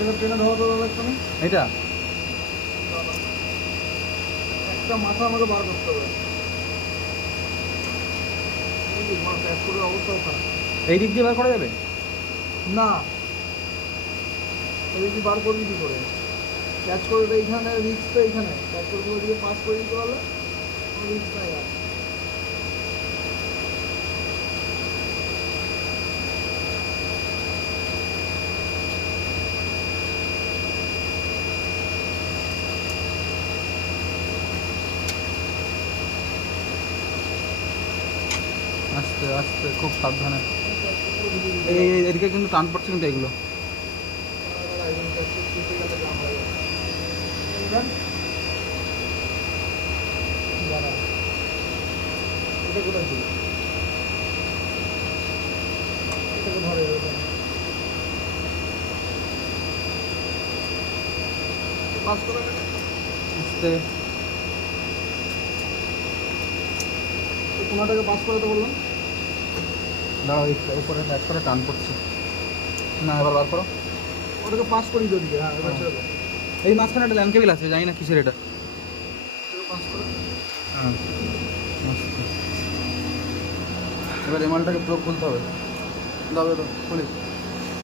এটাকে টেনে ধরো তো দাদা একটু। এটা একটা মাথা আমাকে বার করতে হবে। প্যাক করে অবস্থাও খারাপ। এই দিক দিয়ে বার করা যাবে? না, এই যদি বার করবি কী করে? ক্যাচ করে তো এইখানে রিক্স, তো এইখানে ক্যাচ করে দিয়ে পাস করে দিতে পারলে কোনো রিক্স নাই আর। আস্তে আস্তে, খুব সাবধানে। এদিকে কিন্তু টান পড়ছে কিন্তু এগুলো। এটা কোথায় ছিল? এটাকে ধরে পাস করে আস্তে। কোনাটাকে পাস করে তো বললাম। দাঁড়াও, উপরে এক করে টান পড়ছে না, এবার বার করো। ওটাকে পাস করি যদি, হ্যাঁ এবার ছেড়ে দাও। এই মাঝখানে একটা ল্যান্ড কেবিল আছে, জানি না কিসের এটা। পাস করে হ্যাঁ, আস্তে। এবার এমালটাকে পুরো খুলতে হবে। দাও দাও খুলি।